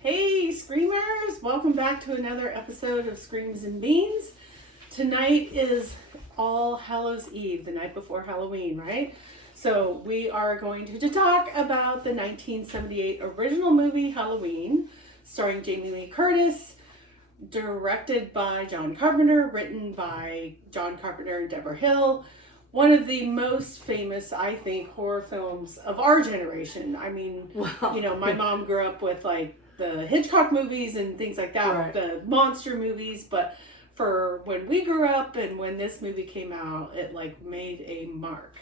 Hey, Screamers! Welcome back to another episode of Screams and Beans. Tonight is All Hallows Eve, the night before Halloween, right? So we are going to talk about the 1978 original movie Halloween, starring Jamie Lee Curtis, directed by John Carpenter, written by John Carpenter and Deborah Hill. One of the most famous, I think, horror films of our generation. I mean, you know, my mom grew up with like the Hitchcock movies and things like that, right. The monster movies, but for when we grew up and when this movie came out, it like made a mark.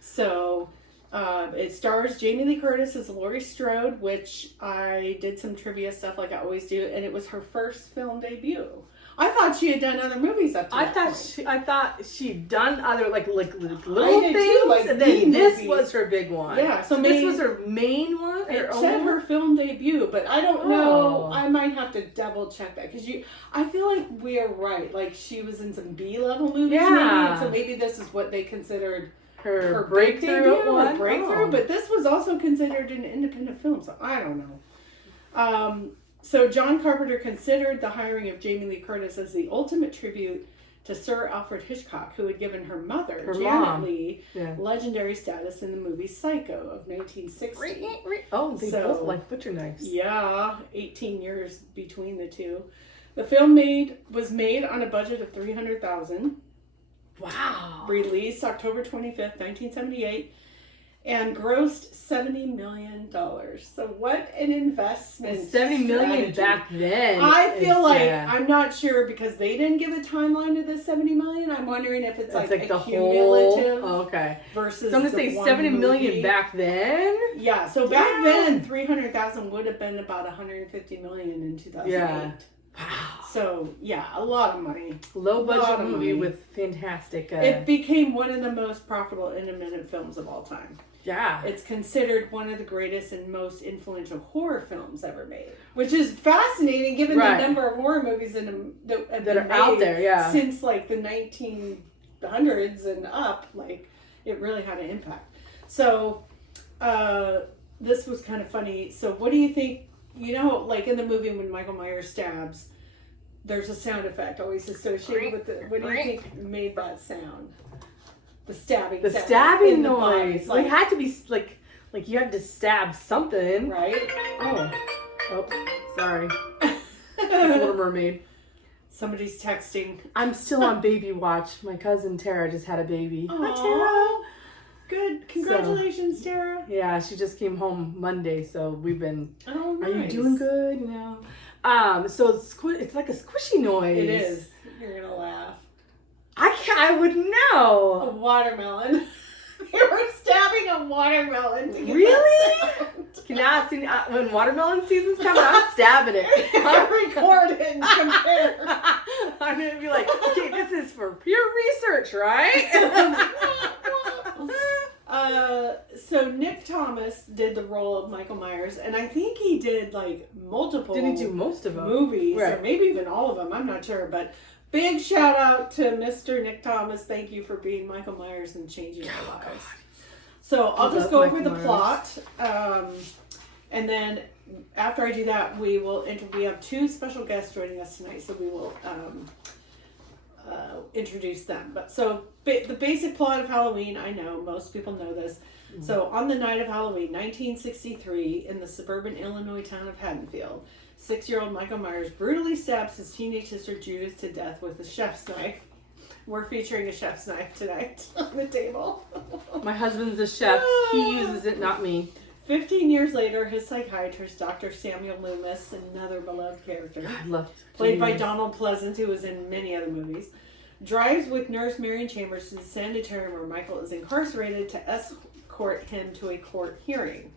So it stars Jamie Lee Curtis as Laurie Strode, which I did some trivia stuff like I always do, and it was her first film debut. I thought she had done other movies up to that point. I thought she'd done other like little did things, too, like and then this movies. was her big one. Yeah, so this was her main one. It said her film debut, but I don't know. Oh. I might have to double check that because I feel like we are right. Like she was in some B-level movies, maybe, and so maybe this is what they considered her breakthrough debut, one. Her breakthrough. But this was also considered an independent film, so I don't know. So John Carpenter considered the hiring of Jamie Lee Curtis as the ultimate tribute to Sir Alfred Hitchcock, who had given her mother, Janet mom. Lee, legendary status in the movie Psycho of 1960. Oh, they So, both like butcher knives. Yeah, 18 years between the two. The film was made on a budget of $300,000. Wow. Released October 25th, 1978. And grossed $70 million. So what an investment. $70 million strategy. back then. I feel like, I'm not sure because they didn't give a timeline to the $70 million. I'm wondering if it's like the cumulative whole. Okay. Versus So I'm gonna say $70 million back then. Yeah. So back then, $300,000 would have been about $150 million in 2008. Yeah. Wow. So yeah, a lot of money. Low budget movie with fantastic. It became one of the most profitable independent films of all time. Yeah. It's considered one of the greatest and most influential horror films ever made, which is fascinating given the number of horror movies that are out there since like the 1900s and up. Like it really had an impact. So this was kind of funny. So what do you think? You know, like in the movie when Michael Myers stabs, there's a sound effect always associated with it. What do you think made that sound? The stabbing. The sound stabbing noise. Like, it had to be like you had to stab something, right? Oh, sorry. It's Little Mermaid. Somebody's texting. I'm still on baby watch. My cousin Tara just had a baby. Hi, Tara. Good. Congratulations, Tara. Yeah, she just came home Monday, so we've been. Oh, nice. Are you doing good? You know. So it's like a squishy noise. It is. You're gonna laugh. I would know. A watermelon. They were stabbing a watermelon to get really? That See, when watermelon season's coming, I'm stabbing it. Record it and compare. I'm gonna be like, okay, this is for pure research, right? So Nick Thomas did the role of Michael Myers, and I think he did like multiple. Didn't he do most of them? Movies, or maybe even all of them. I'm not sure, but big shout out to Mr. Nick Thomas. Thank you for being Michael Myers and changing our lives. God. So I'll just go over the plot, and then after I do that, we have two special guests joining us tonight, so we will introduce them. But so the basic plot of Halloween, I know most people know this. Mm-hmm. So on the night of Halloween, 1963, in the suburban Illinois town of Haddonfield, 6-year-old Michael Myers brutally stabs his teenage sister Judith to death with a chef's knife. We're featuring a chef's knife tonight on the table. My husband's a chef. He uses it, not me. 15 years later, his psychiatrist, Dr. Samuel Loomis, another beloved character, played by Donald Pleasance, who was in many other movies, drives with nurse Marion Chambers to the sanitarium where Michael is incarcerated to escort him to a court hearing.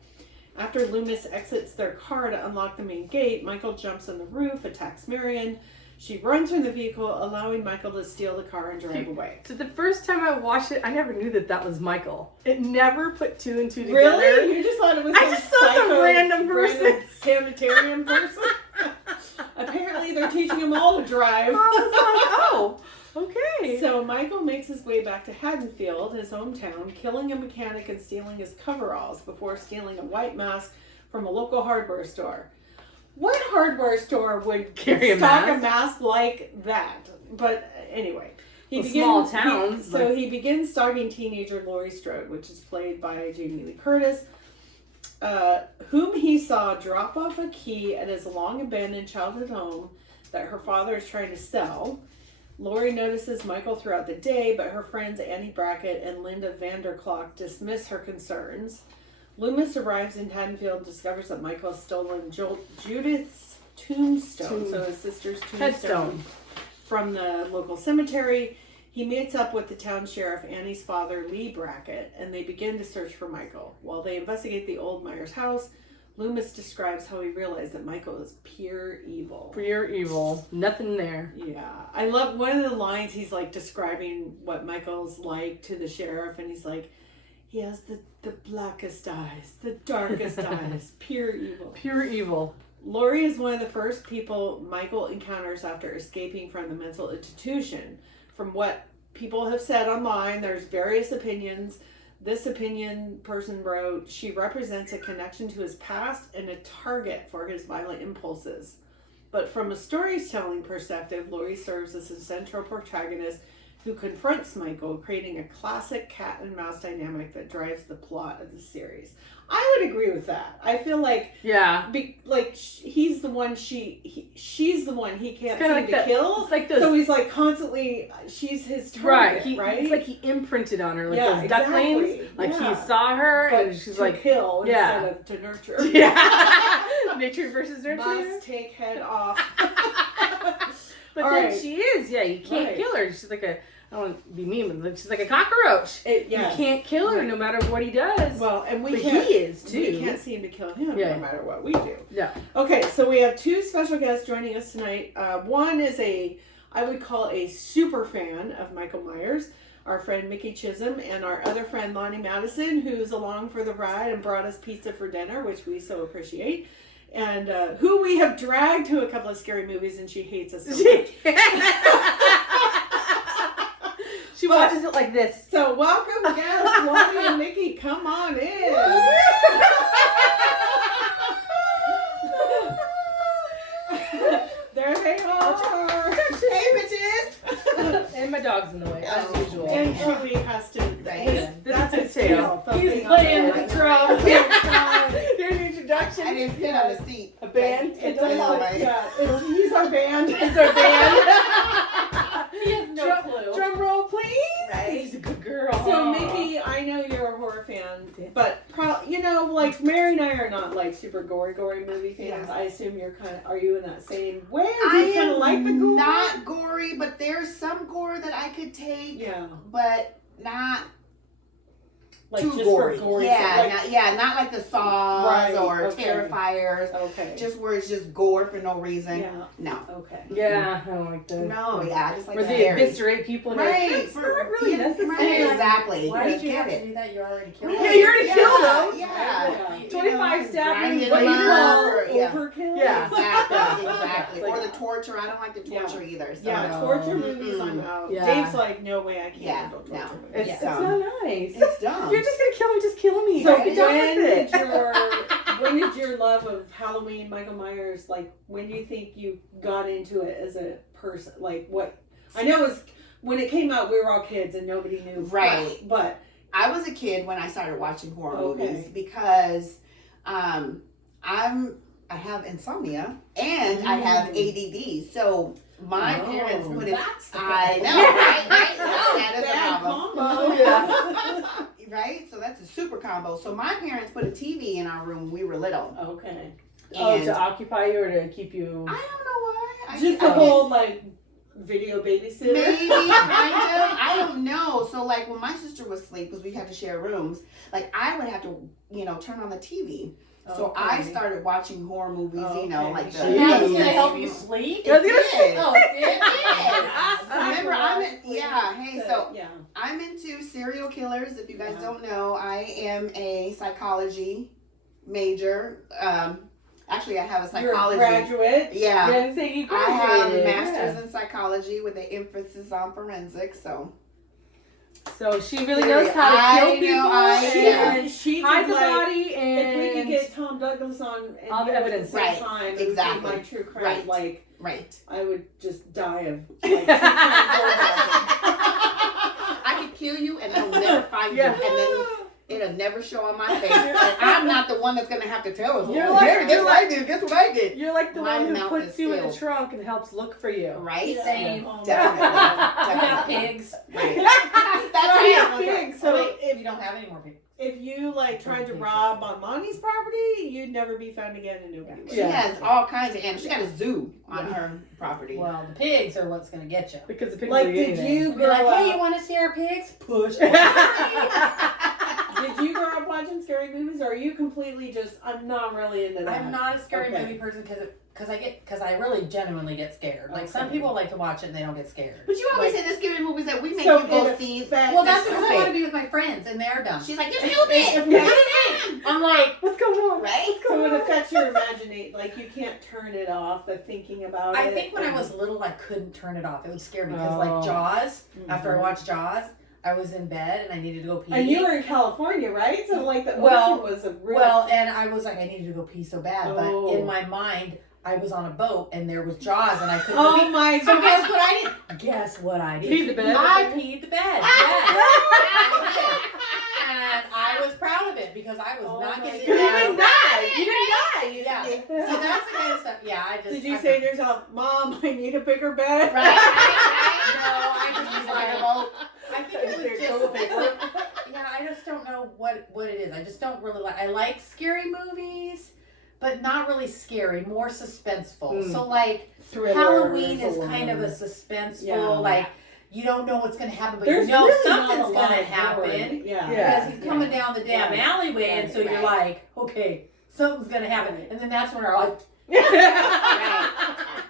After Loomis exits their car to unlock the main gate, Michael jumps on the roof, attacks Marion. She runs from the vehicle, allowing Michael to steal the car and drive away. So the first time I watched it, I never knew that was Michael. It never put two and two together. Really? You just thought it was some random person. Sanitarium person? Apparently they're teaching them all to drive. I was like, okay. So Michael makes his way back to Haddonfield, his hometown, killing a mechanic and stealing his coveralls before stealing a white mask from a local hardware store. what hardware store would Carry a stock mask? a mask like that? But anyway, Small towns. He begins stalking teenager Laurie Strode, which is played by Jamie Lee Curtis, whom he saw drop off a key at his long abandoned childhood home that her father is trying to sell. Laurie notices Michael throughout the day, but her friends Annie Brackett and Linda Vanderklok dismiss her concerns. Loomis arrives in Haddonfield and discovers that Michael has stolen Judith's tombstone, so his sister's tombstone, Headstone. from the local cemetery. He meets up with the town sheriff, Annie's father, Lee Brackett, and they begin to search for Michael. While they investigate the old Myers house, Loomis describes how he realized that Michael is pure evil. Pure evil. Nothing there. Yeah. I love one of the lines, he's like describing what Michael's like to the sheriff, and he's like, he has the blackest eyes, the darkest eyes, pure evil. Pure evil. Laurie is one of the first people Michael encounters after escaping from the mental institution. From what people have said online, there's various opinions. This opinion person wrote, she represents a connection to his past and a target for his violent impulses. But from a storytelling perspective, Laurie serves as a central protagonist who confronts Michael, creating a classic cat and mouse dynamic that drives the plot of the series. I would agree with that. I feel like he's the one she's the one he can't seem to kill. It's like those, so he's like constantly she's his target, right? It's like he imprinted on her, like those exactly. ducklings. Like he saw her but and she's to like kill yeah. instead of to nurture. Yeah. Nature versus nurture. Must take head off. But All then right. she is, you can't kill her. She's like I don't want to be mean, but she's like a cockroach. Yes. You can't kill her no matter what he does. Well, and but he is too. We can't seem to kill him no matter what we do. Yeah. Okay, so we have two special guests joining us tonight. One is I would call a super fan of Michael Myers, our friend Mickey Chisholm, and our other friend Lonnie Madison, who's along for the ride and brought us pizza for dinner, which we so appreciate. And who we have dragged to a couple of scary movies, and she hates us so much. She watches it like this. So welcome, guests, Lonnie and Mickey. Come on in. There they are. Hey, bitches. And my dog's in the way, as usual. And Chewie has to. That's his tail. He's playing the drums. Here's the introduction. I didn't fit on the seat. A band. He's our band. It's our band. He has no clue. Drum roll, please. Right. He's a good girl. So Mickey, I know you're a horror fan, but like Mary and I are not like super gory movie fans. Yeah. I assume you're are you in that same way? Or do you kind of like the gore? Not gory, but there's some gore that I could take. Yeah. But not Like too just gory. for gory. Not like the Saws Right, or okay. Terrifiers. Okay. Just where it's just gore for no reason. Yeah. No. Okay. Yeah, I don't like that. No, I just like Where they scary. eviscerate people. And Right. That's not really necessary. Right, exactly. Why did you get have it? to do that? You already killed Right. Yeah, you already killed them. Yeah. Yeah. 25 stabbing. grinding What do you them call? up. Yeah. Overkill. Yeah. Exactly. Like- or the torture. I don't like the torture either. So. Yeah, torture movies I'm out. Yeah. Dave's like, no way, I can't Yeah, handle torture no. movies. It's, Yeah. it's not nice. It's dumb. You're just gonna kill me. Just kill me. So Just get done with when did your love of Halloween, Michael Myers, like when do you think you got into it as a person? Like what? I know it was when it came out, we were all kids and nobody knew. Right. But I was a kid when I started watching horror Okay. movies because I have insomnia and I have ADD. So my parents put it. That's the I problem. know, right? That is a bad problem. combo. Right? So that's a super combo. So my parents put a TV in our room when we were little. Okay. Oh, And to occupy you or to keep you? I don't know why. Just the whole like video babysitter. Maybe, kind of. I don't know. So, like, when my sister was asleep, because we had to share rooms, like, I would have to, turn on the TV. So, Okay. I started watching horror movies, Okay. like the... Jeez. That was gonna help you sleep. It did. Oh, it did. Remember, Yeah. I'm into serial killers. If you guys Yeah. don't know, I am a psychology major. Actually, I have a You're a psychology. graduate. Yeah. You didn't say you I have a graduated. master's in psychology with an emphasis on forensics, so So she really knows how to kill I people know, and She hide could, the like, body and if we could get Tom Douglas on and all the you at evidence. the same Right, time, it would be exactly. my true crime. Right. Like Right. I would just die of like, true crime orgasm. I could kill you and they'll never find Yeah. you, and then it'll never show on my face. And I'm not the one that's gonna have to tell us. You're Oh, like- Mary, guess you're what I did? Guess what I did? You're like the My one who mouth puts is you in the still- trunk and helps look for you. Right? Same. Oh, Definitely. We got Definitely. pigs. Right. That's That's right. right. Big. So So we don't have any more pigs. if you like tried to rob Bonnie's property, you'd never be found again and nobody would. She Yeah. has all kinds of animals. She got a zoo on her property. Well, the pigs are what's gonna get you. Because the pigs Like, will eat did anything. you Be grow like, hey, you up? want to see our pigs? Push. Did you grow up watching scary movies, or are you completely just? I'm not really into that. I'm not a scary Okay. movie person because I really genuinely get scared. Like some Okay. people like to watch it and they don't get scared. But you always say the scary movies that we make So you go in see. effect- Well, that's They're because I want to stupid. be with my friends and they're dumb. She's like, you're stupid. If I'm like, What's going on? Right? So it affects your imagination. Like you can't turn it off. The thinking about it. I think when I and- was little, I couldn't turn it off. It would scare me because, Oh. like Jaws. Mhm. After I watched Jaws, I was in bed and I needed to go pee. And you were in California, right? So like the Well- ocean was a real. Well, and I was like, I needed to go pee so bad, but Oh. in my mind, I was on a boat and there was Jaws and I couldn't oh pee. my So god! guess what I did? Guess what I did? Peed the bed? I peed the bed. Yes. And I was proud of it because I was Oh not my getting God. You it. didn't die. You didn't die. Yeah. So that's the kind of stuff. Yeah, I just. Did you I- say to yourself, "Mom, I need a bigger bed"? Right, right, No, I just was like, I think it was just. Right. Yeah, I just don't know what it is. I just don't really like. I like scary movies, but not really scary. More suspenseful. Mm. So like Thrillers Halloween is or- kind of a suspenseful. Yeah. like you don't know what's going to happen, but There's you know really something's not a going lot to of happen gore. Yeah. Yeah. because he's coming down the damn Right. alleyway, and Right, so you're right. like, okay, something's going to happen, and then that's when we're like, right.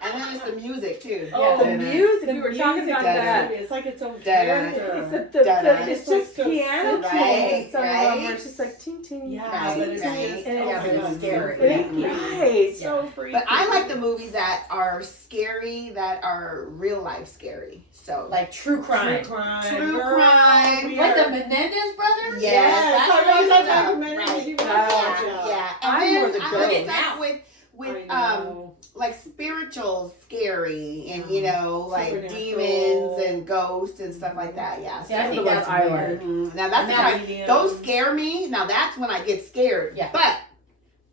And then it's the music too. Oh, the Yeah. music. The We were talking music about of that. movie, it's like its own Da-da. character. Except Da-da. it's just So piano simple. keys. Some of them Right. where it's just like ting ting. Yeah, Right, but it's right. just And oh yeah, my but it's God, scary. so freaky. Right. So freaky. But I like the movies that are scary, that are real life scary. So like true crime. True crime. True Girl, crime. we Like are- the Menendez brothers? yes, Yes, that's I what really I'm like talking documentaries. about. You Right. really Yeah, watch out. yeah. And I'm then more the I goat. like stuff with I know. like spiritual scary and you know like Supernatural. demons and ghosts and stuff like that. Yeah. See, I Some think of the that's ones I weird. like. Now that's the Now, kind. Those scare me. Now that's when I get scared. Yeah. But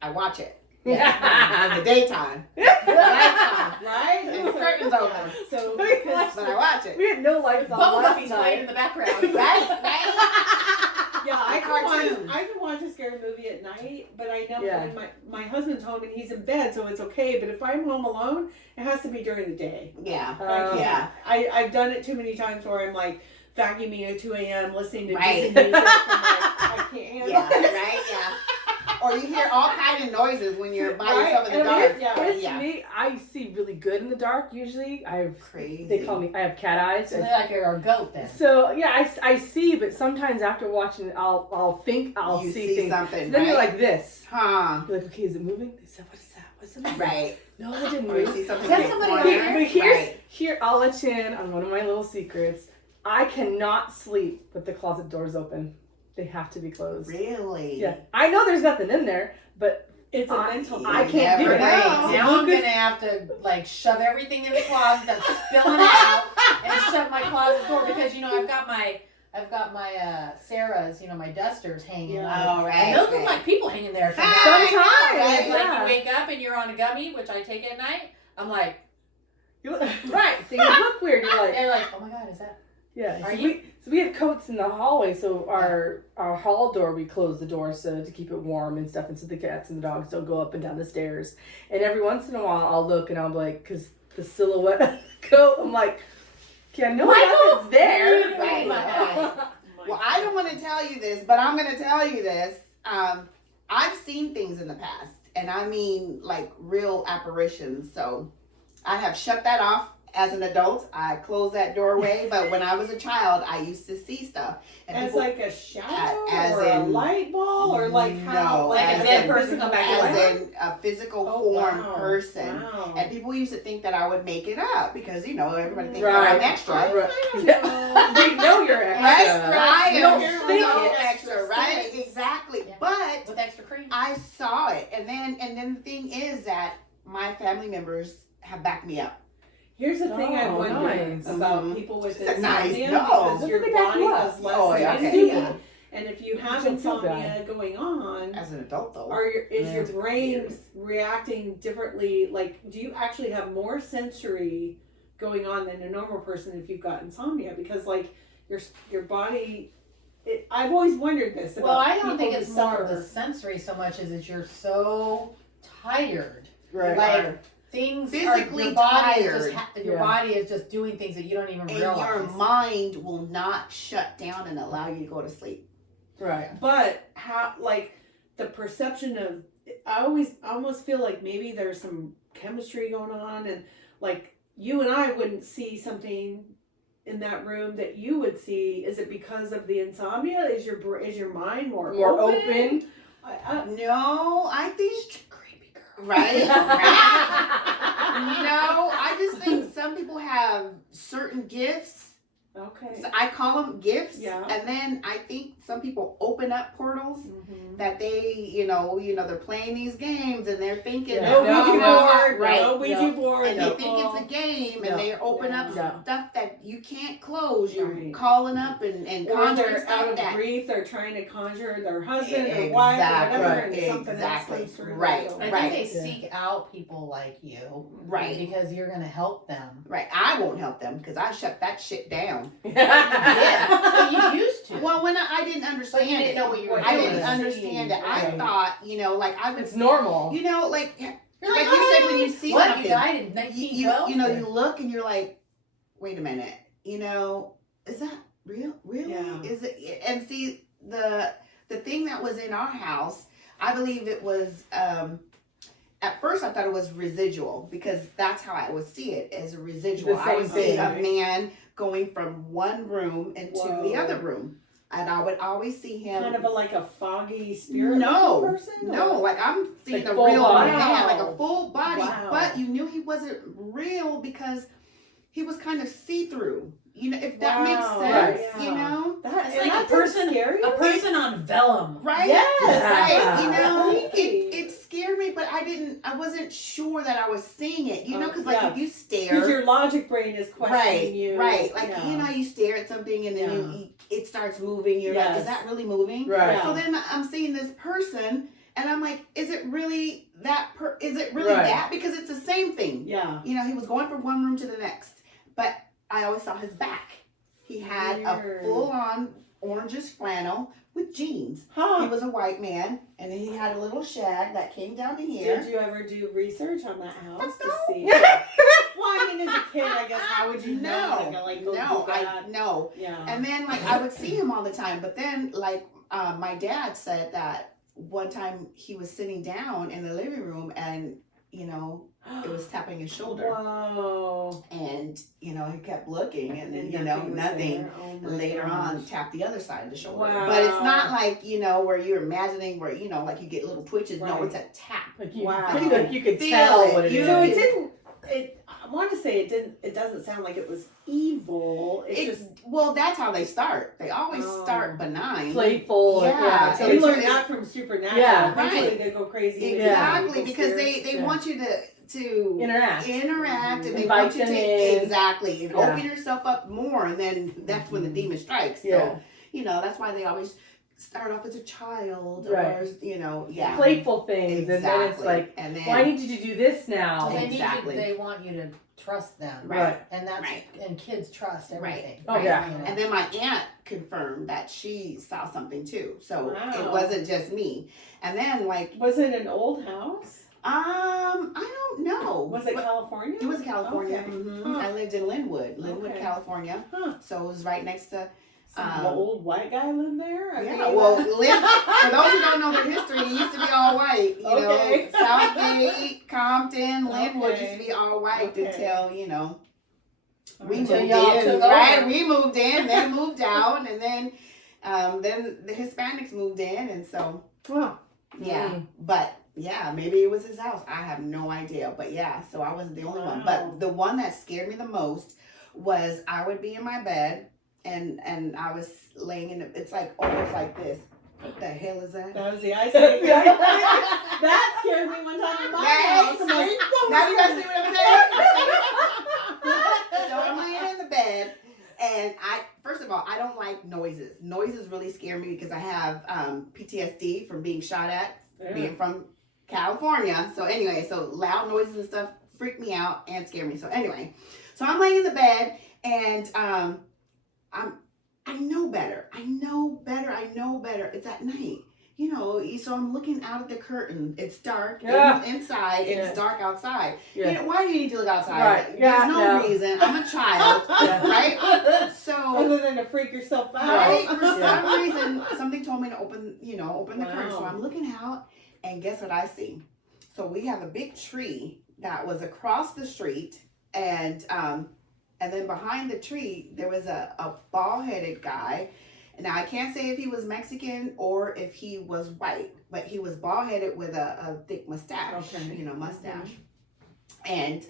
I watch it in Yeah. the daytime. Nighttime. Right? And the curtains open. So because But I watch it. We had no lights on Bubble last Guppy's playing in night. the background. Right? Right? yeah, I can Cartoons. watch. I can watch a scary movie at night, but I know Yeah. when my husband's home and he's in bed, so it's okay. But if I'm home alone, it has to be during the day. Yeah. I can't. Yeah. I've done it too many times where I'm like vacuuming at 2 a.m. listening to Right. Disney music. I'm like, I can't handle Yeah. it. Right? Yeah. Or you hear all kind of noises when you're by Right, yourself in the and dark. yeah. It's Yeah. me. I see really good in the dark. Usually, I have. Crazy. They call me. I have cat eyes. So they're like you're a goat then. So yeah, I see, but sometimes after watching it, I'll think I'll You see see things. something, So then you're right? like this. Huh. You're like, okay, is it moving? They said, what is that? What's it moving? Right. No, it didn't Or you move. see something That's in the somebody corner. there. But here's Right. here. I'll let you in on one of my little secrets. I cannot sleep with the closet doors open. They have to be closed. Really? Yeah, I know there's nothing in there, but It's a I- mental. I thing. can't do never it. know. Right. Now I'm gonna have to like shove everything in the closet that's spilling out and shut my closet door because you know I've got my Sarah's, you know, my dusters hanging. Yeah. Oh, right. And those look right. like people hanging there. Ah, sometimes, right? It's like yeah. you wake up and you're on a gummy, which I take at night. I'm like, You look, right, things look weird. You're like, they're like, oh my god, is that? yeah. Are So you- we have coats in the hallway, so our hall door we close the door so to keep it warm and stuff, and so the cats and the dogs don't go up and down the stairs. And every once in a while, I'll look and I'll be like, because the silhouette of the coat, I'm like, okay, I know nothing's there. Right, right. Well, I don't want to tell you this, but I'm going to tell you this. I've seen things in the past, and I mean like real apparitions. So I have shut that off as an adult, I close that doorway. But when I was a child, I used to see stuff. And As people, like a shadow as or a in- light ball or like how No, Like a as dead in- person come back to life. as in a physical Oh, form wow. person. Wow. And people used to think that I would make it up because, you know, everybody thinks Right. I'm extra. I don't know. They know you're Right? extra. I You don't am think so it. extra, right? sense. Exactly. Yeah. But With extra cream. I saw it. And then the thing is that my family members have backed me up. Here's the thing I Oh, wonder nice. about Mhm. people with She said nice. insomnia No. because Look your at they back body you up. has less Oh, yeah, okay. immunity. Yeah. And if you have You don't feel insomnia going on, As an adult, though. is your Yeah. brain Years. reacting differently? Like, do you actually have more sensory going on than a normal person if you've got insomnia? Because like your body, I've always wondered this. About Well, I don't people think it's who more of suffer. the sensory so much as it's you're so tired. Right. Like things Physically your body tired. is just your Yeah. body is just doing things that you don't even And realize. your mind will not shut down and allow you to go to sleep. Right. But how, like, the perception of, I almost feel like maybe there's some chemistry going on, and like you and I wouldn't see something in that room that you would see. Is it because of the insomnia? Is your mind more open? No, I think creepy girl. right. No, I just think some people have certain gifts. Okay. So I call them gifts. Yeah. And then I think some people open up portals Mhm. that they, you know, they're playing these games and they're thinking, Yeah. No No, Ouija no, board. right. No Ouija board. And no. they think it's a game, and No. they open up Yeah. some stuff that you can't close. You're Right. calling up and Or conjuring they're stuff out of that. grief. They're trying to conjure their husband or wife or Exactly. whatever, Right. and something Exactly. else comes through. Right. the I door. think they Yeah. seek out people like you, Right. Because you're gonna help them. Right. I won't help them because I shut that shit down. Yeah, you used to. Well, when I didn't understand But you didn't it. know what you were I doing. didn't understand it. I Right. thought, like I would, It's normal. like You're like you said when you see what? something, You died in you 1912. you look and you're like, wait a minute, is that real? Really? Yeah. Is it? And see the thing that was in our house, I believe it was. At first, I thought it was residual because that's how I would see it, as a residual. The I would same see thing, a right? man going from one room into Whoa. the other room, and I would always see him. Kind of like a foggy spirit No, person? No, or- like I'm seeing Like a full real body. man, like Wow. a full body, Wow. but you knew he wasn't real because he was kind of see-through. If that makes Wow. sense, Right. That, It's and like a that's person- scary. a person on vellum. right? Yes. Right. Creepy. It scared me, but I wasn't sure that I was seeing it. Because like yeah. if you Because stare, your logic brain is questioning you. right, like yeah. you stare at something and then it starts moving. You're like, Yes. is that really moving? Right. Yeah. So then I'm seeing this person, and I'm like, is it really that? Is it really Right. that? Because it's the same thing. Yeah. He was going from one room to the next, but I always saw his back. He had Weird. a full-on orangish flannel with jeans. He Huh. was a white man, and then he had a little shag that came down to here. Did you ever do research on that house to No. see? Well, I mean, as a kid, I guess, how would you know? No, Like, go no, do that? I no. Yeah. And then like I would see him all the time, but then like my dad said that one time he was sitting down in the living room, and it was tapping his shoulder, Whoa. and he kept looking, and And nothing. was there. Oh my Later on, gosh. tapped the other side of the shoulder. Wow. But it's not like, where you're imagining where, like you get little twitches. No, Right. it's a tap. Like you, Wow. you could Feel tell it. what it You- is. So it didn't. I want to say it didn't. It doesn't sound like it was evil. It just Well, that's how they start. They always Oh. start benign. Playful. Yeah. So we it's learned that from Supernatural. Yeah. Eventually Right. they go crazy. with Exactly, evil because spirits. they Yeah. want you to interact. interact, and they Invite want you them to in. exactly and Yeah. open yourself up more, and then that's when the demon strikes. Yeah. So that's why they always start off as a child, Right. or yeah, Playful things, exactly. and then it's like, and then well, I need you to do this now. They Exactly. they want you to trust them. Right. And that's Right. and kids trust everything. Oh, yeah. You know? And then my aunt confirmed that she saw something too. So Wow. it wasn't just me. And then Was it an old house? I don't know. Was it But California? it was California. Okay. Mhm. Huh. I lived in Linwood, Okay. California. Huh. So it was right next to. Some old white guy lived there. I Yeah, mean, well, for those who don't know their history, it used to be all white. Okay. Southgate, Compton, Linwood used to Okay. be all white Okay. until We Until moved y'all in, took right? over. We moved in, they moved out, and then the Hispanics moved in, and so Wow. yeah. But yeah, maybe it was his house. I have no idea. But yeah, so I wasn't the only one. Wow. But the one that scared me the most was I would be in my bed and I was laying in it's like almost like this. What the hell is that? That was the ice cream. That scared me one time in my Right? house. I'm like, what Now was you that? guys see what I'm saying? So I'm laying in the bed, and first of all, I don't like noises. Noises really scare me because I have PTSD from being shot at, being from California. So anyway, so loud noises and stuff freak me out and scare me. So anyway, so I'm laying in the bed, and I know better. I know better. It's at night. You know, so I'm looking out of the curtain. It's dark inside. Yeah. It's dark outside. Yeah. You know, why do you need to look outside? Right. Yeah, There's no no. reason. I'm a child, right? So, Other than to freak yourself out. right, for Yeah. some reason, something told me to open the curtain. So Wow. I'm looking out, and guess what I see? So we have a big tree that was across the street, and then behind the tree there was a bald-headed guy. Now I can't say if he was Mexican or if he was white, but he was bald-headed with a thick mustache, Okay. mustache. And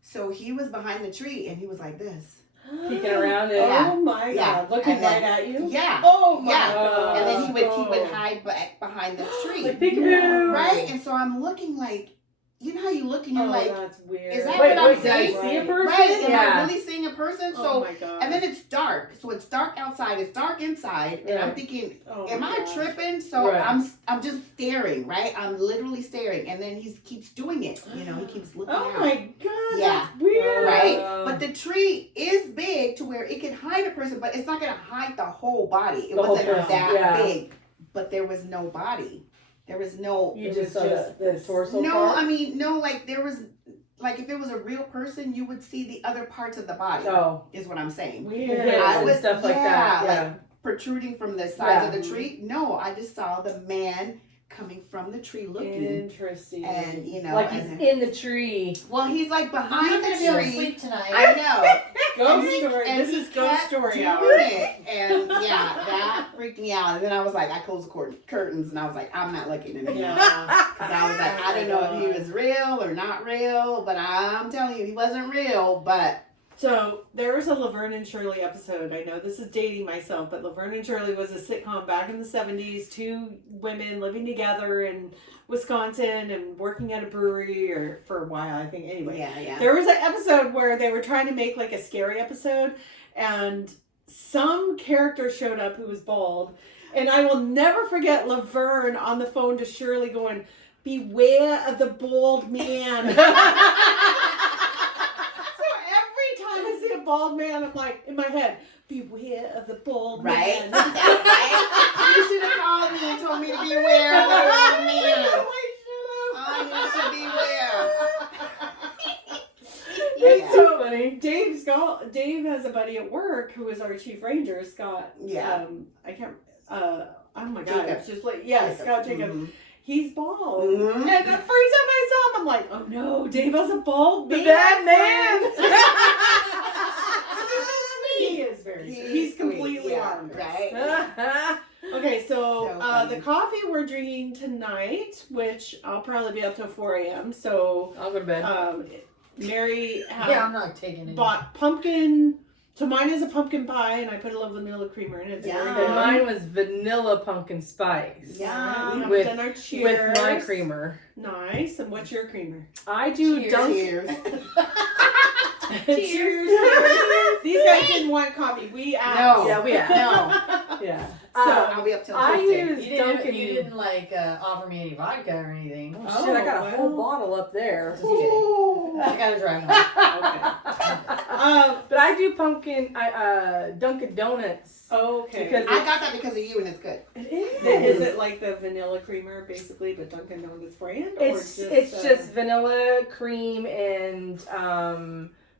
so he was behind the tree, and he was like this. Peeking around it. Yeah. Oh my Yeah. God. Looking And then- right at you? Yeah. Oh my Yeah. God. And then he would hide back behind the tree. Like peekaboo. Right? And so I'm looking like, you know how you look and you're Oh, like, that's weird. is that Wait, what I'm did I saying? see a person? right, am Yeah. I really seeing a person? Oh So, my God. and then it's dark. So it's dark outside, it's dark inside. And I'm Right. thinking, Oh am my I gosh. tripping? So Right. I'm just staring, right? I'm literally staring. And then he keeps doing it. You know, he keeps looking Oh out. my God. Yeah. That's weird. Right? Wow. But the tree is big to where it can hide a person, but it's not going to hide the whole body. It The whole wasn't person, that yeah. big. But there was no body. There was no. You It just was saw just the this- torso No, part? I mean, no, like there was. Like if it was a real person, you would see the other parts of the body. Oh. Is what I'm saying. Weird. Hips I and was- stuff like that. yeah, Yeah. Protruding from the sides Yeah. of the tree. No, I just saw the man coming from the tree looking, Interesting. and you know, Like he's and, in the tree. well, he's like I'm behind not gonna the be able to tree. sleep tonight. I know. Ghost And he- story. and This he is ghost kept story doing hour. it. And yeah, that freaked me out. And then I was like, I closed the curtains, and I was like, I'm not looking anymore. Yeah. Because I was like, I don't know if he was real or not real, but I'm telling you, he wasn't real. But So there was a Laverne and Shirley episode. I know this is dating myself, but Laverne and Shirley was a sitcom back in the 70s. Two women living together in Wisconsin and working at a brewery or for a while, I think. Anyway, yeah. there was an episode where they were trying to make like a scary episode, and some character showed up who was bald. And I will never forget Laverne on the phone to Shirley going, "Beware of the bald man." So every time I see a bald man, I'm like, in my head, beware of the bald Right? man. Right? You should have called me and told me to beware of the old man. I need to beware. It's Yeah. so funny. Dave has a buddy at work who is our chief ranger, Scott. Yeah. I can't. Oh my God! Jacob. It's just like Scott Jacob. Mhm. He's bald. Mhm. And the first time I saw him, I'm like, oh no, Dave has a bald The man. bad man. He is very sweet. He's He's sweet, completely yeah, harmless. right? Okay, so So funny. the coffee we're drinking tonight, which I'll probably be up till 4 a.m. So I'll go to bed. Mary Yeah, I'm not taking it. bought pumpkin. So mine is a pumpkin pie, and I put a little vanilla creamer in it. It's very Yeah. good. And mine was vanilla pumpkin spice. Yeah. We haven't With- done our cheers. With my creamer. Nice. And what's your creamer? I do Cheers. Dunkin'. Cheers. Cheers. These guys didn't want coffee. We asked. No. Yeah, we asked. No. Yeah. So, I'll be up till I Tuesday. use You didn't, Dunkin'. you didn't like offer me any vodka or anything. Oh, shit, I got a whole well. bottle up there. Just kidding. I gotta drive home. But I do pumpkin, Dunkin' Donuts. Okay. Because I got that because of you, and it's good. Is it like the vanilla creamer, basically, but Dunkin' Donuts brand? Or It's just vanilla cream and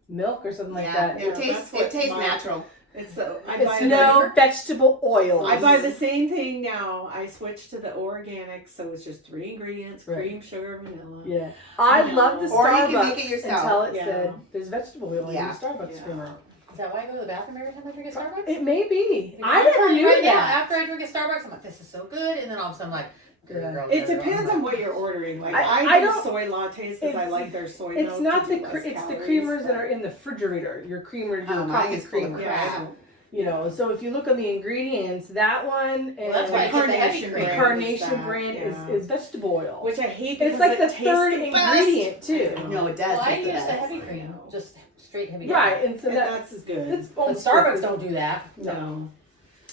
milk or something like that. It tastes that's what natural. It's so I It's buy no vegetable oil. I buy the same thing now. I switched to the organic, so it's just 3 ingredients: Right. cream, sugar, vanilla. Yeah, I love the Or you Starbucks can make it yourself. until it Yeah. said there's vegetable oil in Yeah. your Starbucks Yeah. creamer. Is that why I go to the bathroom every time I drink a Starbucks? It may be. Because I I'm never telling you knew right now, that. after I drink a Starbucks, I'm like, this is so good, and then all of a sudden I'm like, Yeah. It depends on what you're ordering. Like I I do don't- soy lattes because I it's- like their soy It's milk. not to the do less it's the calories, creamers that but- are in the refrigerator. Your creamer, your mine coffee is full of creamer. Yeah, I crap. don't. You know, so if you look on the ingredients, that one and Well, that's why I get the heavy Carnation cream. the brand Carnation that, brand yeah. is vegetable oil. Which I hate it's because like it the tastes third the ingredient too. No, it does. Well, I taste use the best. heavy cream, just straight heavy cream. Right, and so And that's that's good. it's But almost Starbucks perfect. don't do that. No.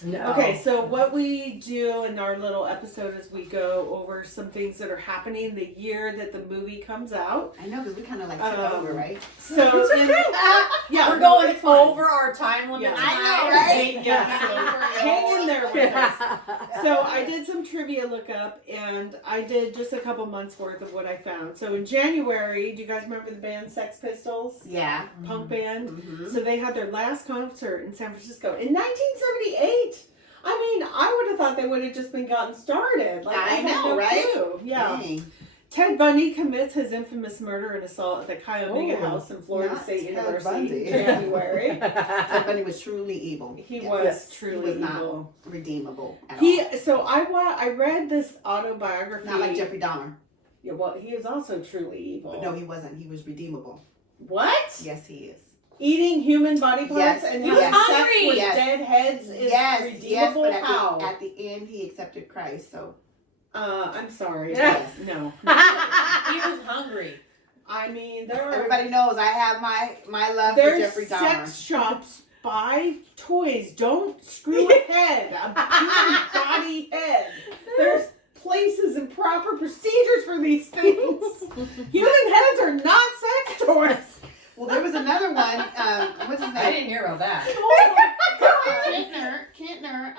No. Okay, so what we do in our little episode is we go over some things that are happening the year that the movie comes out. I know, because we kind of like took over, right? So in, yeah, We're no, going it's fine. over our time limit. Yeah. I know, tonight. right? Yeah, so hang in there with us. So I did some trivia lookup, and I did just a couple months worth of what I found. So in January, do you guys remember the band Sex Pistols? Yeah. Punk band. Mm-hmm. So they had their last concert in San Francisco in 1978. I mean, I would have thought they would have just been gotten started. Like I had know, no right? clue. Yeah. Dang. Ted Bundy commits his infamous murder and assault at the Chi Omega Oh, House in Florida not State Ted University Bundy. in January. Ted Bundy was truly evil. He Yes. was Yes, truly he was not evil. redeemable at He all. so I read this autobiography. Not like Jeffrey Dahmer. Yeah, well, he is also truly evil. But no, he wasn't. He was redeemable. What? Yes, he is. Eating human body parts Yes. and He having was sex hungry. with Yes. dead heads is yes, redeemable? but How? at the end, he accepted Christ. So I'm sorry. Yes. No. He was hungry. I mean, there are everybody knows I have my love for there's Jeffrey Dahmer. sex shops. Buy toys. Don't screw a head. A human body head. There's places and proper procedures for these things. Human heads are not sex toys. Well, there was another one. What's his I name? didn't hear about that. Kintner.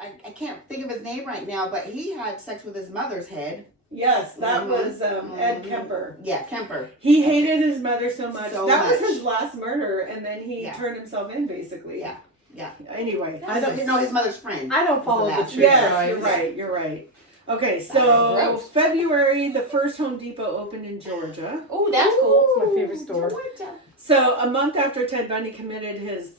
I can't think of his name right now, but he had sex with his mother's head. Yes, that Mhm. was Ed Mhm. Kemper. Yeah, Kemper. He hated his mother so much. So that was much. his last murder, and then he Yeah. turned himself in, basically. Yeah, yeah. Anyway, I don't know his mother's friend. I don't follow the Yes, true yes, crimes. you're right. You're right. Okay, That's so gross. February, the first Home Depot opened in Georgia. Oh, that's cool. It's my favorite store. So a month after Ted Bundy committed his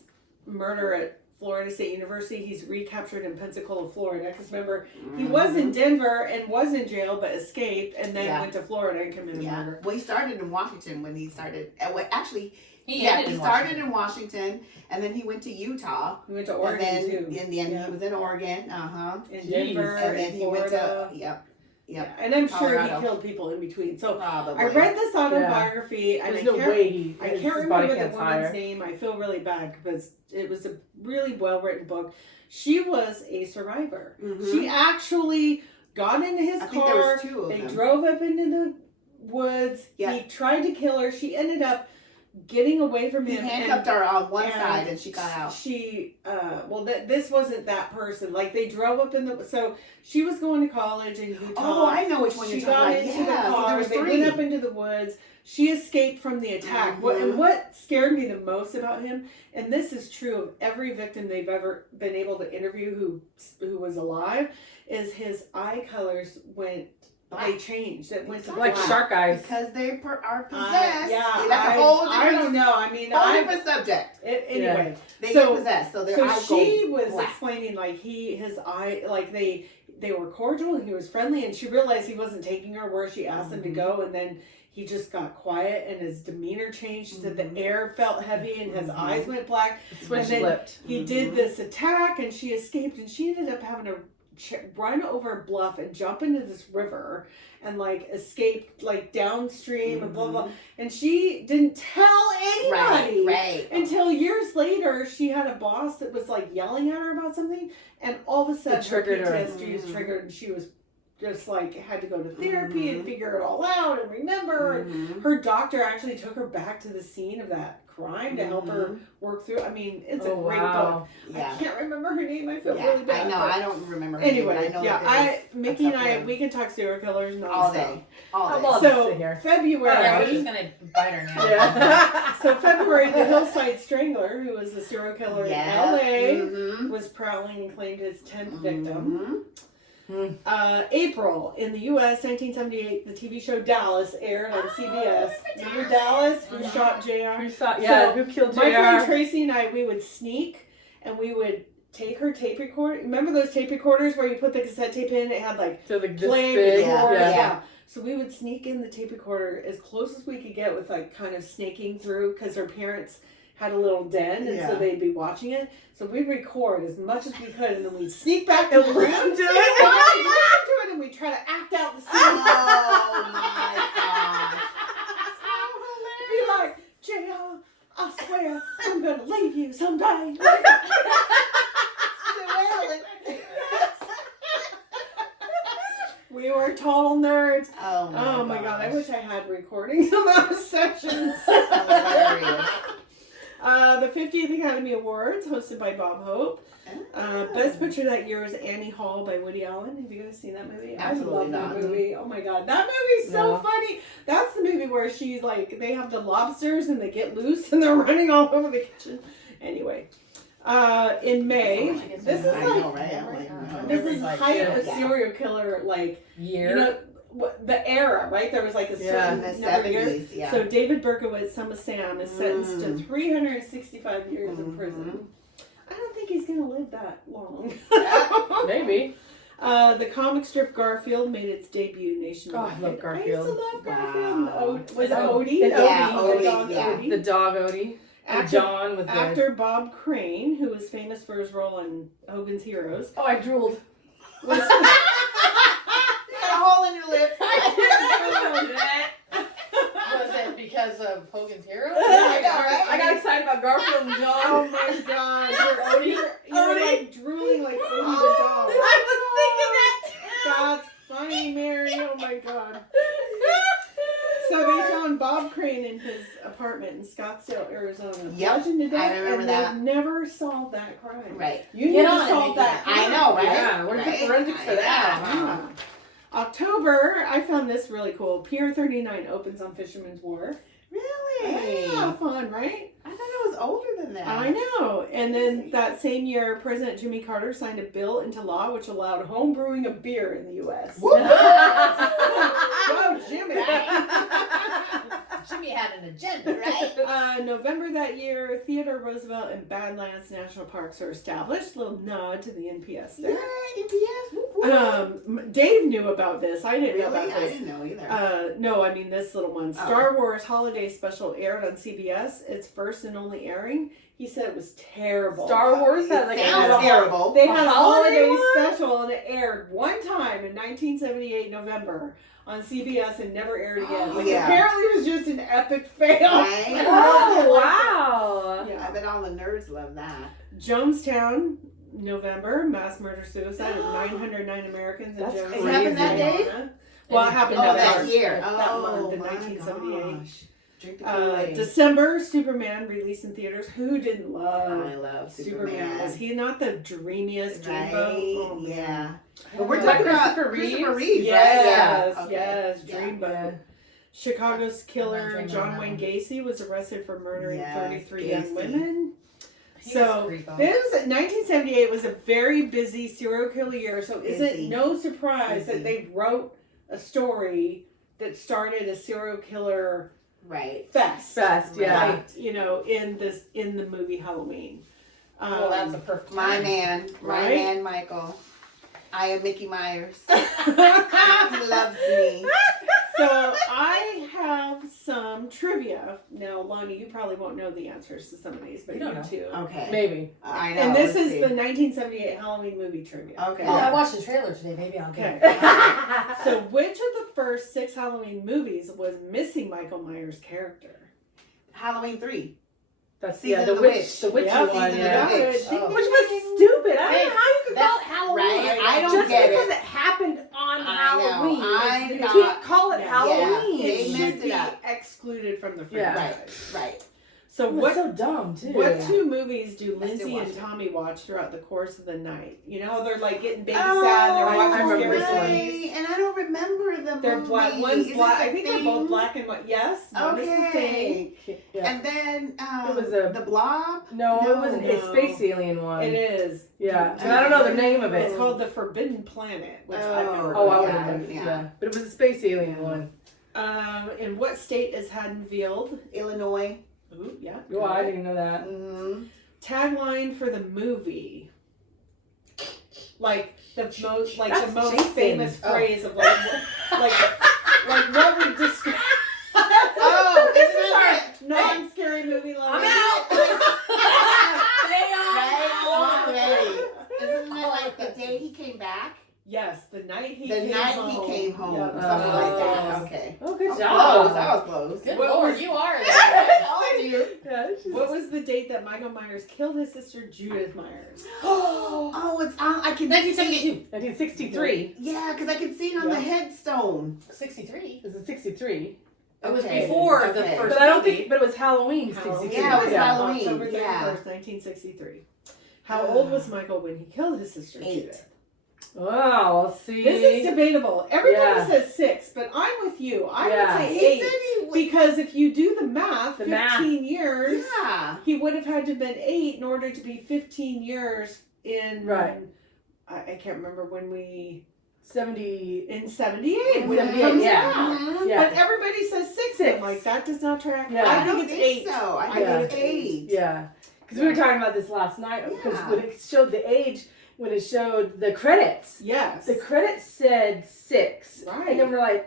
murder at Florida State University, he's recaptured in Pensacola, Florida. Because remember, he was in Denver and was in jail, but escaped, and then Yeah. went to Florida and committed Yeah. murder. Well, he started in Washington when he started. Well, actually, He yeah, ended he in started Washington. in Washington, and then he went to Utah, He went to and Oregon then too. in the end Yeah. he was in Oregon. In Jeez. Denver, And then in he went to Florida. yep, Yeah, and I'm sure Colorado. he killed people in between. So probably. I read this autobiography, and There's I no can't, way he. I his can't body remember the can't woman's fire. name. I feel really bad because it was a really well written book. She was a survivor. Mhm. She actually got into his I think there car. was two of They them. drove up into the woods. Yeah. He tried to kill her. She ended up getting away from He him. handcuffed her on one and side, and she got out. She, this wasn't that person. Like they drove up in the. So she was going to college in Utah. Oh, I know which one She you're got talking into about. the Yeah, so car. there was They three. went up into the woods. She escaped from the attack. Mhm. What scared me the most about him, and this is true of every victim they've ever been able to interview who was alive, is his eye colors went. They Black. changed. It went to Like black. shark eyes. Because they are possessed. Yeah, That's a whole I different, don't know. I mean, whole different subject. anyway. They So- get possessed, so their So eyes she go was black. explaining like his eye, like they were cordial and he was friendly, and she realized he wasn't taking her where she asked him to go, and then he just got quiet and his demeanor changed. She said the air felt heavy and his eyes went black. Switch And then flipped. He did this attack and she escaped, and she ended up having to run over a bluff and jump into this river and like escape like downstream and blah blah. And she didn't tell anybody. Right. Until years later, she had a boss that was like yelling at her about something, and all of a sudden It triggered her. PTSD was triggered, and she was just like had to go to therapy and figure it all out and remember. And her doctor actually took her back to the scene of that crime to help her work through. I mean, it's a great book. Yeah. I can't remember her name. I feel Yeah, really bad. I know. but I don't remember her Anyway, name, but I know yeah, that Mickey and I, couple we can talk serial killers all nonstop. day. All I day. love to sit So here. February. Yeah, we're just gonna bite her now. Yeah. So February, the Hillside Strangler, who was a serial killer Yeah. in LA, Mhm. was prowling and claimed his 10th victim. Mhm. April, in the U.S., 1978, the TV show Dallas aired on CBS. Remember Dallas? Who shot JR? Who killed JR? My friend Tracy and I, we would sneak and we would take her tape recorder. Remember those tape recorders where you put the cassette tape in? It had like So this play, big, record. yeah. Yeah. So we would sneak in the tape recorder as close as we could get with like kind of snaking through because her parents had a little den and so Yeah. they'd be watching it. So we'd record as much as we could and then we'd sneak back to the room. listen to and it. we'd listen to it and we'd try to act out the scene. Oh my gosh. Be like, JR, I swear I'm gonna leave you someday. We were total nerds. Oh my god, I wish I had recordings of those sessions. Hilarious. The 50th Academy Awards, hosted by Bob Hope. Best picture that year was Annie Hall by Woody Allen. Have you guys seen that movie? Absolutely I love not. that movie. Oh my god, that movie's so No. funny. That's the movie where she's like, they have the lobsters and they get loose and they're running all over the kitchen. Anyway, in May, this is I like, know, right? I'm like, this is Like, height yeah. of serial killer, like, Year. you know, the era, right? There was like a Yeah. in certain the number of years. 70s, yeah. So David Berkowitz, son of Sam, is sentenced to 365 years in Mhm. prison. I don't think he's gonna live that long. Maybe. The comic strip Garfield made its debut nationwide. Oh, I love I used to Garfield. love Garfield. Wow. Was it Oh, Odie? yeah, the Odie, dog yeah. Odie. The dog Odie. And Actor, John was the... actor Bob Crane, who was famous for his role in Hogan's Heroes, Oh, I drooled. was You got a hole in your lips. Was it because of Hogan's Hero? I know, right? I got excited about Garfield and John. Oh my god, you're like drooling like Odie the dog. I That's funny, Mary. Oh my god. So they found Bob Crane in his apartment in Scottsdale, Arizona. Yep, Bludgeoned to death, I remember and that. they've never solved that crime. Right. You need Get to on it, solve Mickey. that. I know, right? Yeah, where's the Right? forensics for that? Yeah. October, I found this really cool. Pier 39 opens on Fisherman's Wharf. Really? Yeah, fun, right? I thought it was older than that. I know. And then that same year, President Jimmy Carter signed a bill into law which allowed home brewing of beer in the U.S. Woo! Go, Jimmy! Jimmy had an agenda, right? November that year, Theodore Roosevelt and Badlands National Parks are established. Little nod to the NPS Yeah, there. NPS. Whoop, whoop. Dave knew about this. I didn't know Really? about I this. didn't know either. No, I mean this little one. Oh. Star Wars Holiday Special aired on CBS. Its first and only airing. He said it was terrible. Star Wars had like Sounds a terrible. They had a holiday one? special and it aired one time in 1978 November on CBS and never aired again. Like, Yeah. apparently it was just an epic fail. Right? Oh, wow. I Yeah. bet all the nerds love that. Jonestown, November, mass murder suicide of 909 Americans in That's Jonestown. It happened that day? Indiana. Well, it happened Oh, that that month. year. That Oh, month in my 1978. gosh. Drink the Kool-Aid. December, Superman released in theaters. Who didn't love I love Superman. Was he not the dreamiest Right? dreamboat? Oh, man. Yeah. But we're Is that talking about Christopher Christopher Reeves? Reeves, Yes, right? Yeah. yes, Yeah. Dreamboat. Chicago's killer dreaming John about Wayne him. Gacy was arrested for murdering Yes, 33 young Gacy. women. He So, was a creepo. This 1978 was a very busy serial killer year, so is it Busy. no surprise Busy. that they wrote a story that started a serial killer Right. fest? Fest, yeah. Right, you know, in the movie Halloween. Well, that's a perfect My time. man. My Right? man, Michael. I am Mickey Myers. He loves me. So I have some trivia. Now, Lonnie, you probably won't know the answers to some of these, but We you don't know. too. Okay. Maybe. I know. And this let's is see. the 1978 Halloween movie trivia. Okay. Oh, I watched the trailer today. Maybe I'll get Okay. it. So, which of the first 6 Halloween movies was missing Michael Myers' character? Halloween 3. That's Season the of the witch. Witch. The witch Yeah, one, Season of yeah. the Witch. Ding, Oh. ding, Which ding, was ding. stupid. I don't Hey, know how you could call it Halloween. Right? I don't Just get because it. it happened on on I Halloween. know. I You got- can't call it Yeah. Halloween. They It messed should it be up. excluded from the Yeah. franchise. Right. So It was what so dumb too. what two movies do I still Lindsay watch and it. Tommy watch throughout the course of the night? You know, they're like getting baby Oh, sad. They're I watching remember scary this one. movies. And I don't remember the They're movie. black. One's Is it black. The I think Thing? they're both black and white. Yes. One is the thing. Okay. Yeah. And then It was a- the Blob. No, it No, was a no. space alien one. It is. Yeah, and I don't know the name of It's it. called the Forbidden Planet, which I've never. Oh, I heard would of. have been. yeah. Yeah, but it was a space alien one. In what state is Haddonfield? Illinois. Ooh, yeah. Oh, I didn't know that. Mm-hmm. Tagline for the movie. Like the most, That's the most Jason. famous Oh. phrase of like what would describe Oh, this isn't is that our non-scary movie. I'm Line. out. Right? Already. Isn't it like the day he came back? Yes, the night he The came night home. he came home. Yeah, Something like that. oh. Okay. Oh, good Close. job. That was close. Good What Lord, was- you are. I told you. Yeah, it's just- What was the date that Michael Myers killed his sister Judith Myers? Oh, it's on. I can see it. 1972. 1963. Yeah, because I can see it on the headstone. 63. It was 63. It was Okay. before the Okay. first But I don't movie. think. But it was Halloween. Halloween. 63. Yeah, it was Halloween. October 31st, Yeah. 1963. How old was Michael when he killed his sister 8. Judith? Wow. Let's see. This is debatable. Everybody Yeah. says 6, but I'm with you. I Yeah. would say He 8. said he would. Because if you do the math, The 15 math. years, Yeah. he would have had to have been 8 in order to be 15 years in. Right. I can't remember when we. 70. In 78. When it 78, comes yeah. out. Mhm. Yeah. But everybody says 6. Six. I'm like, that does not track. Yeah. I I don't think it's 8. so. I Yeah. think it's 8. Yeah. Because we were talking about this last night. Because Yeah. when it showed the age, when it showed the credits, Yes. the credits said 6. Right. And then we're like,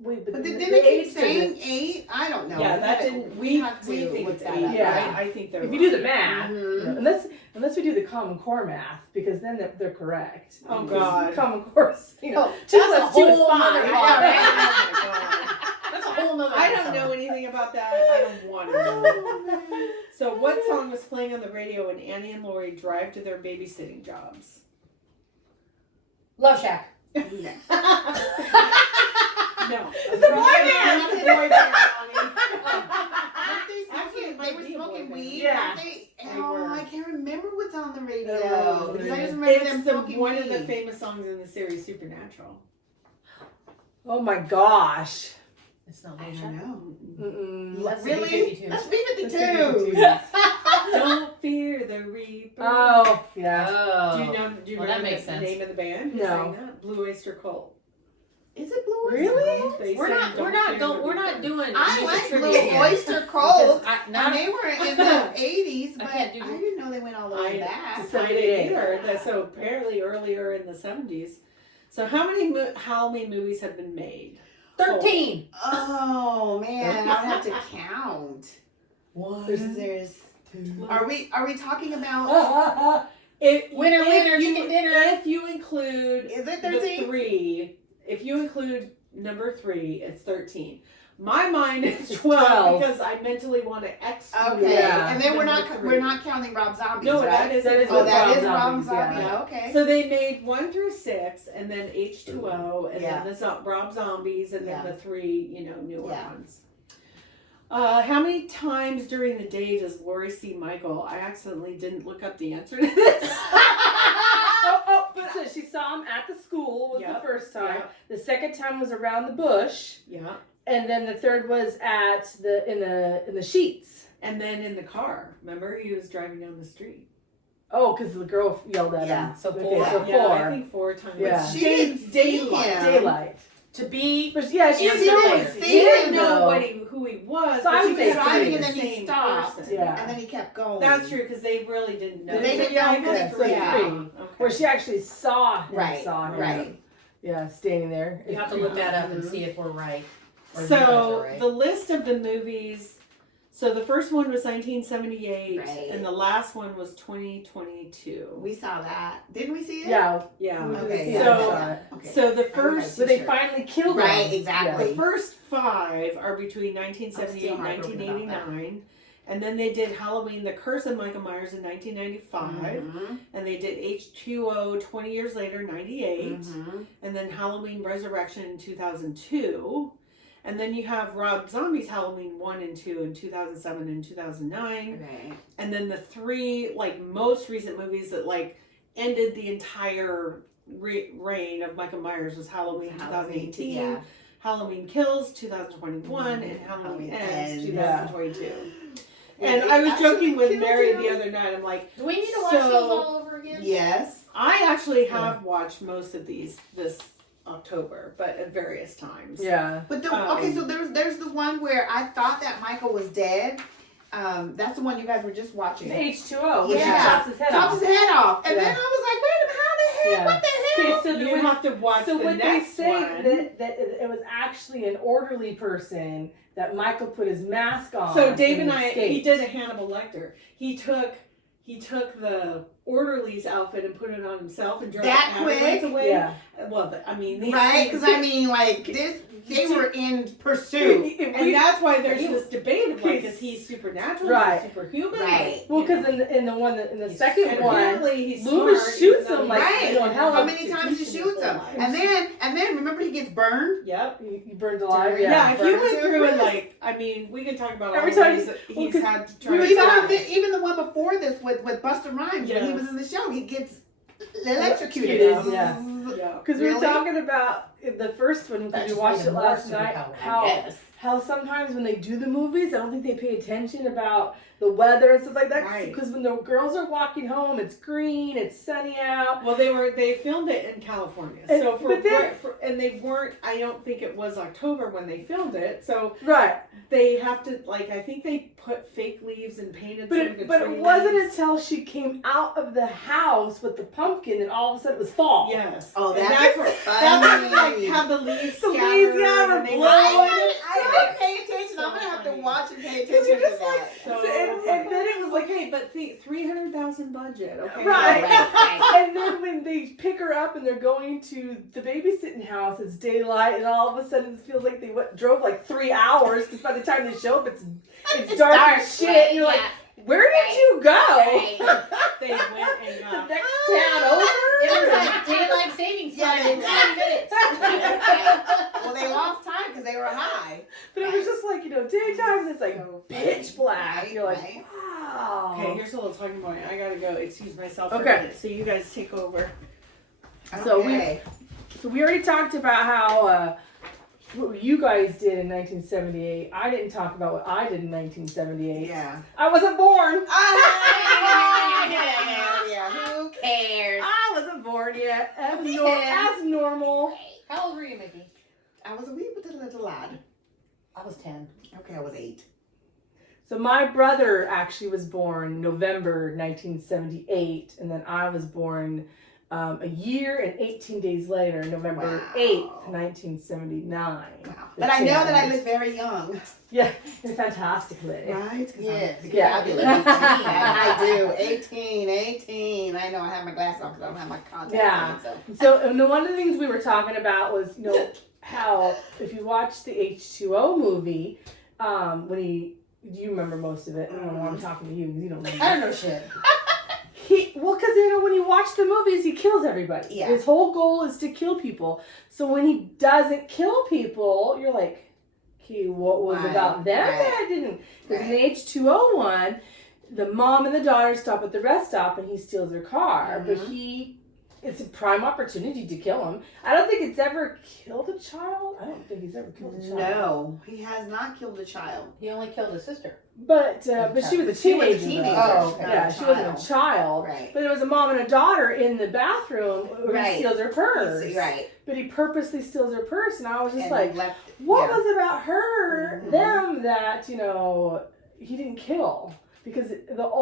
wait, but But the didn't they keep age saying doesn't- 8? I don't know. Yeah, We that gotta- didn't. We have to think look it's that 8. up. Yeah. I think they're If you wrong. do the math, Mhm. unless we do the Common Core math, because then they're correct. Oh, Because God. Common Core's, you know, Oh, 2 that's a plus 2 is whole 5. nother I pod. know, right? Oh my God. That's a whole nother I don't episode. know anything about that. I don't want to know. So, what song was playing on the radio when Annie and Lori drive to their babysitting jobs? Love Shack. No. No. It's a boy band. It's a boy band, Lonnie. Actually, they were might be a boy smoking band. weed. Yeah. They Oh, were. I can't remember what's on the radio. Oh, because I just remember them It's smoking one weed. of the famous songs in the series Supernatural. Oh my gosh. It's not I Love don't Shack. know. Mm-mm. That's Really? B-52. That's Let's B-52. do it. Don't fear the reaper. Oh, yeah. Oh. Do you know? Do you Well, remember that makes the sense. name of the band? Who No. sang that? Blue Oyster Cult. Is it Blue Oyster Really? Cult? They We're sang not. Don't We're not Fear going. the We're not Reaper. doing. I music like trivia Blue here. Oyster Cult. I, And not, they were in the 80s, I but can't do- I didn't know they went all the way I- back. to I 78. didn't either. So apparently earlier in the 70s. So how many Halloween movies have been made? 13. Oh man, I'd have to count. One. There's Are we talking about? Winner, winner, you, chicken dinner. If you include Is it the 13? 3, if you include number 3, it's 13. My mind is It's 12 because I mentally want to exclude. Okay, Yeah. and then we're number not 3. we're not counting Rob Zombie. No, right? that is That is Oh, with that Rob is Rob Zombies, Zombie. yeah. Okay. So they made 1 through 6, and then H2O, and Yeah. then the Rob Zombies, and then Yeah. the 3, newer Yeah. ones. How many times during the day does Lori see Michael? I accidentally didn't look up the answer to this. So she saw him at the school was Yep. the first time. Yep. The second time was around the bush, Yeah. and then the third was at in the sheets. And then in the car, remember he was driving down the street. Oh, because the girl yelled at Yeah, him. so Okay, 4. So Yeah, 4. I think 4 times. Yeah. She didn't see daylight. him. Daylight. To be. But yeah, she Answer didn't later. know. See She didn't him, know though. who he was. So but I she would was say driving three. in the And then he same stopped. person. Yeah. And then he kept going. That's true because they really didn't know. They So, didn't yeah, I know guess that, 3. yeah. Okay. Where she actually saw him. Right. Saw him. Right. Yeah, standing there. You have to look that up and see if we're right. Or you guys So are right. the list of the movies. So the first one was 1978, Right. and the last one was 2022. We saw that. Didn't we see it? Yeah. Yeah. we did Okay, see yeah, that. so- Saw it. Okay. So the I first, So they finally killed him. Right, the exactly. first 5 are between I'm 1978 still and heartbroken about 1989, And then they did Halloween, The Curse of Michael Myers in 1995. Mhm. And they did H2O 20 years later, 98. Mhm. And then Halloween Resurrection in 2002. And then you have Rob Zombie's Halloween 1 and 2 in 2007 and 2009. Right. And then the three, like, most recent movies that, like, ended the entire reign of Michael Myers was Halloween 2018, Yeah. Halloween Kills 2021, and Halloween Ends 2022. And It I was actually joking with killed Mary him. the other night. I'm like, Do we need to watch So- those all over again? Yes. I actually have watched most of these this October, but at various times. Yeah. But okay, so there's the one where I thought that Michael was dead. That's the one you guys were just watching. H2O. Yeah. He chops his head Chops off. his head off, and Yeah. then I was like, wait a minute, how the hell? Yeah. What the hell? Okay, so You when, have to watch so the when they next say one. that it was actually an orderly person that Michael put his mask on. So Dave and I, escaped. he did a Hannibal Lecter. He took the orderly's outfit and put it on himself and drove That the ambulance quick? away. Yeah. Well, I mean, these Right? things- Because I mean, like they were in pursuit. and that's why there's He- this debate of like, he's- is he supernatural? Right. Is he superhuman? Right. Well, You because know. in the one in the And second one, apparently he's Loomis smart, shoots even though him like, he's- Right. you know, hell How of many times he his shoots whole him, life. and then remember he gets burned. Yep. you burned alive. Yeah, Yeah. if you Burn went to through and crisp. like, I mean, we can talk about Every all the time- ways that well, he's 'cause had to try to Even die. even the one before this with Busta Rhymes when he Yes. was in the show, he gets electrocuted. Yeah. Yeah. Because we were Really? talking about the first one That because we just watched made it him more last night. superpowered. How sometimes when they do the movies, I don't think they pay attention about the weather and stuff like that. Right. Because when the girls are walking home, it's green, it's sunny out. Well, they filmed it in California, And- so but then- and they weren't. I don't think it was October when they filmed it, so Right. they have to like. I think they put fake leaves and painted. But some of the it tree wasn't leaves. until she came out of the house with the pumpkin that all of a sudden it was fall. Yes. Oh, And that's where- funny. that's when, like have the leaves The leaves, scattered yeah, and they blow. I didn't pay attention. I'm gonna have to funny. watch and pay Because attention you're to just like, that. So and then it was like, okay, but think 300,000 budget. Okay. Right. Right. and then when they pick her up and they're going to the babysitting house, it's daylight, and all of a sudden it feels like they drove like 3 hours because by the time they show up, it's dark as shit. And you're like, where did you go? They went and The got. next town over? It was like daylight savings time in 10 minutes. Well, they lost time because they were high. But it was just like, daytime, and it's like So pitch black. Right, You're like, right. wow. Okay, here's a little talking point. I gotta go excuse myself for Okay. a minute, so you guys take over. So Okay. So we already talked about how what you guys did in 1978. I didn't talk about what I did in 1978. Yeah. I wasn't born. Yeah. Who cares? I wasn't born yet. As, Yeah. as normal. How old were you, Mickey? I was a wee bit little lad. I was 10. Okay, I was 8. So my brother actually was born November 1978, and then I was born a year and 18 days later, November Wow. 8th, 1979. Wow. But I know that I look very young. Yeah, it's fantastically. Right? 'Cause Yes. I'm Yeah. fabulous. I do. 18. I know I have my glasses on because I don't have my contacts Yeah. on. So. So and one of the things we were talking about was, how if you watch the H2O movie, you remember most of it. I don't know why I'm talking to you because you don't remember. I don't know shit. Because when you watch the movies, he kills everybody. Yeah. His whole goal is to kill people. So when he doesn't kill people, you're like, okay, what was Right, about them right, that I didn't? Because in the right. H2O one, the mom and the daughter stop at the rest stop and he steals their car. But it's a prime opportunity to kill him. I don't think it's ever killed a child. I don't think he's ever killed a child. No, he has not killed a child. He only killed his sister. But she was a She was a teenager. teenager. though. Oh, okay. Yeah, she wasn't a child. Right. But it was a mom and a daughter in the bathroom where Right. he steals her purse. Right. But he purposely steals her purse, and I was just And like, left, what yeah. was it about her, Mhm. them, that he didn't kill? Because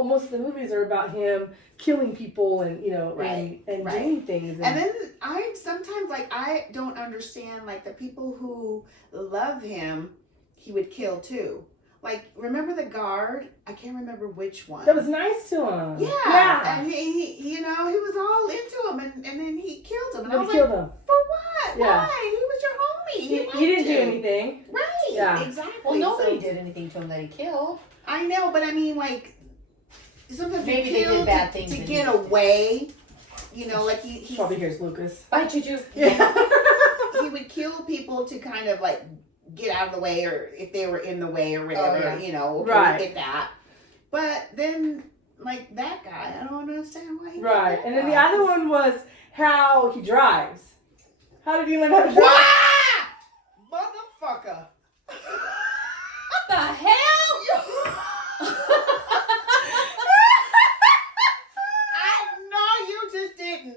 most of the movies are about him killing people and Right, and right. doing things. And then I sometimes I don't understand the people who love him, he would kill too. Remember the guard? I can't remember which one. that was nice to him. Yeah. And he was all into him, and then he killed him. And I And was he like, killed him. for what? Yeah. Why? He was your homie. He liked didn't do you. anything. Right. Yeah. exactly. Well, nobody So- did anything to him that he killed. I know, but I mean, like, sometimes Maybe you they kill did bad to, things to and get he- away. You know, like he Probably here's Lucas. Bye, Juju. Yeah. he would kill people to kind of like get out of the way, or if they were in the way or whatever. yeah. You know, okay, Right. we get that. But then, like that guy, I don't understand why. He did Right. that And then the guy. other one was how he drives. How did he learn how to drive? Wah! Motherfucker. What the hell? I know you just didn't.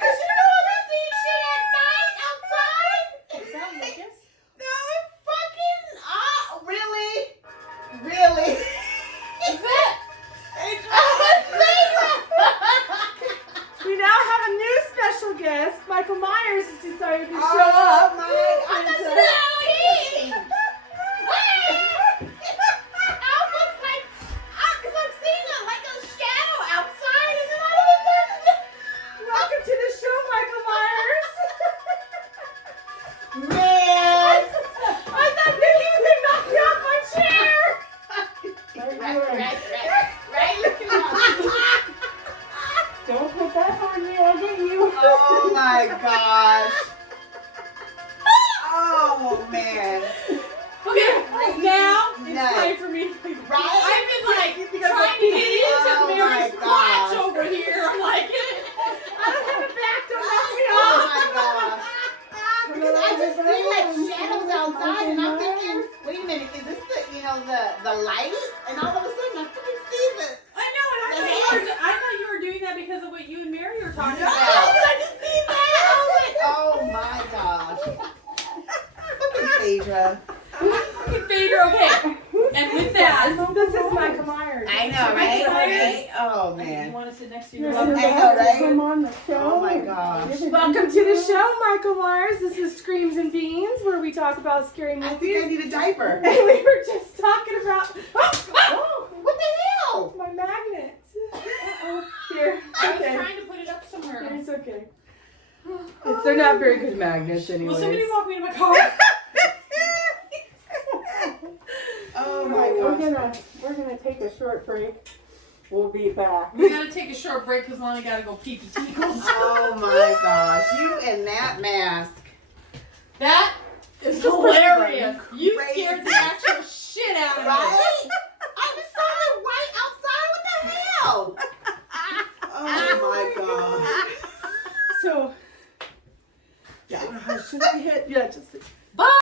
Cause you know they see shit at night outside. Is that Lucas? No, it fucking really? Really? Is that? It's We now have a new special guest. Michael Myers has decided to show oh up. my! I'm not kidding. I was like, cause I'm seeing like a shadow outside, and then all of a sudden, Welcome to the show, Michael Myers. man. I thought Nikki was gonna knock me off my chair. Right. Look at Don't put that on me. I'll get you. Oh my gosh. Oh man. Okay, now it's Nice. time for me to Right? I've been like Because trying to get into Oh Mary's my crotch gosh. over here. I'm like, I don't have a back. Don't knock me Oh off. my gosh. Because I just see like shadows outside, and I'm thinking, wait a minute, is this the light? And all of a sudden I freaking see this. I know, and I thought you were doing that because of what you and Mary were talking No, about. I just see that. I was like, oh my gosh. Fucking Phaedra. Fucking Phaedra, okay. And with that, This is Michael Myers. I know, right? Right? Oh you man. want to sit next to You're your so I know, glad to right? come on the show. Oh my gosh. Welcome to the show, Michael Myers. This is Screams and Beans, where we talk about scary I think movies. I need a diaper. And we were just talking about What the hell? my magnet. Uh-oh. Here. I was Okay. trying to put it up somewhere. It's okay. They're not very good magnets, Will anyways. somebody walk me to my car? Oh my gosh. We're gonna take a short break. We'll be back. We gotta take a short break because Lonnie gotta go pee pee tinkles. Oh my gosh. You and that mask. That is Just hilarious. You crazy. scared the actual shit out of me. Right?